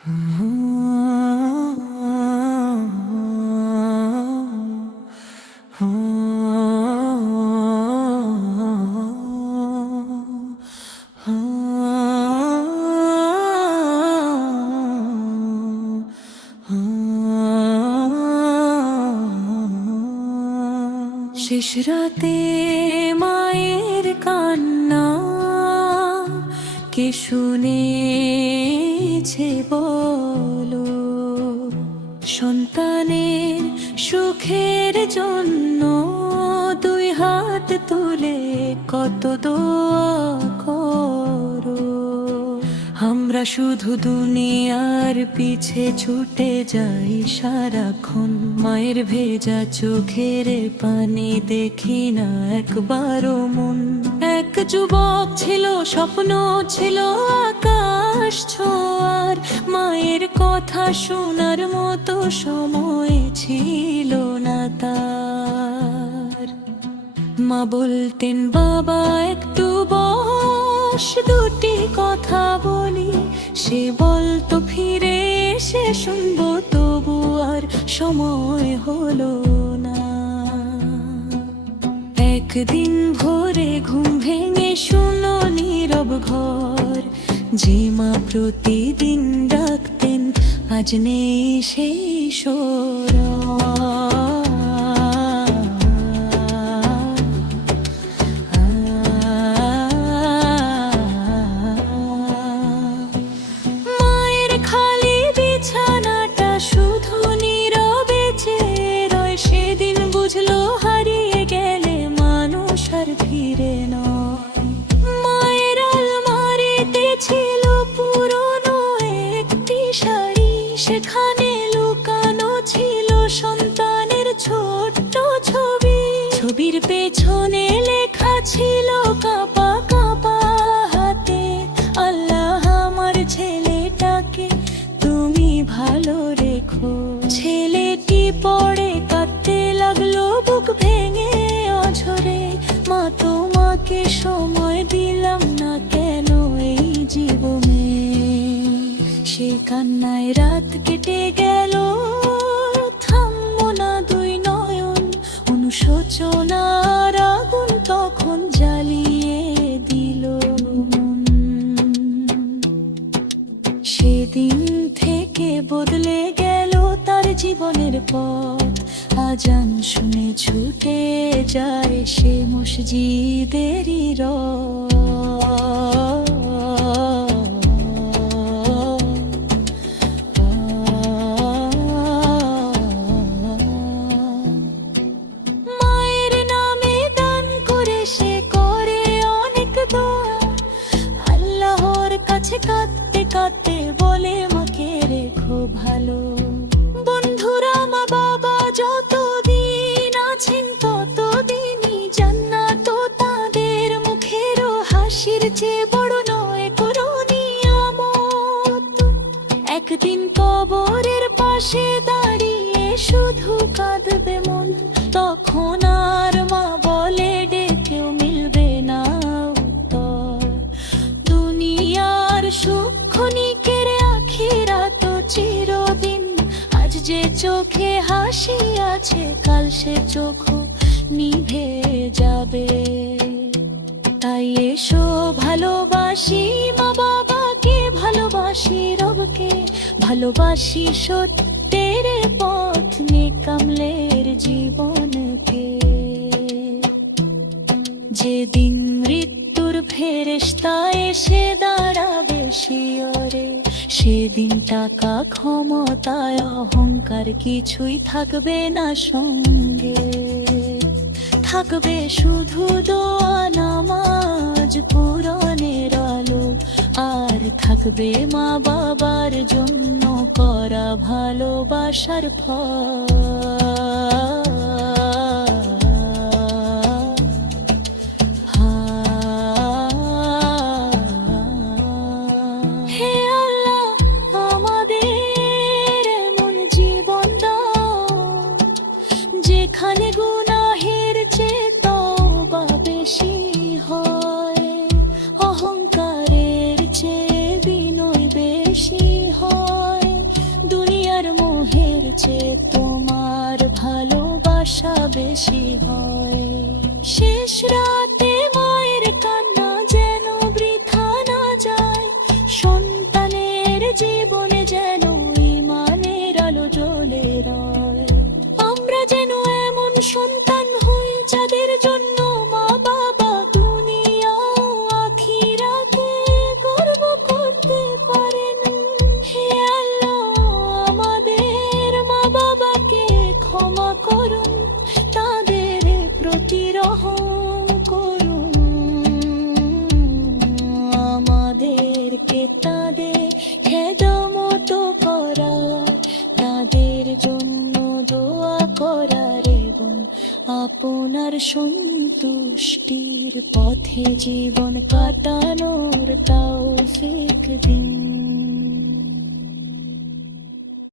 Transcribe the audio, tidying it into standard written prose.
শেষ রাতে মায়ের কান্না কে শুনেছে বলো? সন্তানের সুখের জন্য দুই হাত তুলে কত দোয়া করো। আমরা শুধু দুনিয়ার পিছে ছুটে যাই সারাক্ষণ, মায়ের ভেজা চোখের পানি দেখি না একবারও মন। এক যুবক ছিল, স্বপ্ন ছিল আকাশ ছোঁয়ার, মায়ের কথা শোনার মতো সময় ছিল না তার। মা বলতেন, বাবা একটু বস, দুটি কথা বলি। সে বলতো, ফিরে এসে শুনবো, তবু আর সময় হলো না। একদিন ভোরে ঘুম ভেঙে শুনো নীরব ঘর, যে মা প্রতিদিন ডাকতেন, আজ নেই সেই সোর। ফিরে নয়, মায়ের আলমারিতে ছিল পুরনো একটি শাড়ি, সেখানে লুকানো ছিল সন্তানের ছোট্ট ছবি। ছবির পেছনে লেখা ছিল কাঁপা কাঁপা হাতে, আল্লাহ আমার ছেলেটাকে তুমি ভালো রেখো। ছেলেটি পড়ে কাঁদতে লাগলো বুক ভেঙে অঝরে, মা তোমাকে সময় দিলাম না কেন এই জীবনে? সেই কান্নায় রাত কেটে গেল, থামবো না দুই নয়ন। অনুশোচনার আগুন তখন জ্বালিয়ে দিল মন। সেদিন থেকে বদলে গেল তার জীবনের পথ, আজান শুনে ছুটে যায় সে মসজিদেরই মায়ের নামে দান করে সে করে অনেক দোয়া, আল্লাহর কাছে কাঁদতে কাঁদতে বলে, মাকে রেখো ভালো। বন্ধুরা, মা বাবা যতদিন আছেন ততদিনই জান্নাত তাদের মুখেরও হাসির চেয়ে বড় নয় কোনো নিয়ামত। একদিন কবরের পাশে দাঁড়িয়ে শুধু কাঁদবে মন, তখন আর মা বলে ডেকেও মিলবে না উত্তর। দুনিয়ার সুখ ক্ষণিকের, আখিরাত চিরদিন। আজ যে চোখে হাসি আছে, কাল সে চোখ নিভে যাবে। তাই এসো ভালোবাসি মা বাবাকে, ভালোবাসি রবকে, ভালোবাসি সত্যের পথ নেকামলের জীবনকে। যেদিন মৃত্যুর ফেরেশতা এসে দাঁড়াবে শিয়রে, সেদিন টাকা ক্ষমতায় অহংকার কিছুই থাকবে না সঙ্গে। থাকবে শুধু দোয়া নামাজ পূরণের আলো, আর থাকবে মা বাবার জন্য করা ভালোবাসার ফল। যেখানে গুনাহের চেয়ে তওবা বেশি হয়, অহংকারের চেয়ে বিনয় বেশি হয়। ভালোবাসা বেশি হয়। শেষ রাতে মায়ের কান্না যেন বৃথা না যায়, সন্তানের জীবনে যেন ঈমানের আলো জ্বলে রয়। আমরা যেন এমন সন্তান হই যাদের জন্য মা বাবা দুনিয়া আখিরাতে গর্ব করতে পারেন। হে আল্লাহ, আমাদের মা বাবাকে ক্ষমা করুন, তাদের প্রতি রহম করুন। আমাদেরকে তাদের খেদমত করার, তাদের জন্য দোয়া করার এবং আপনার সন্তুষ্টির পথে জীবন কাটানোর তৌফিক দিন।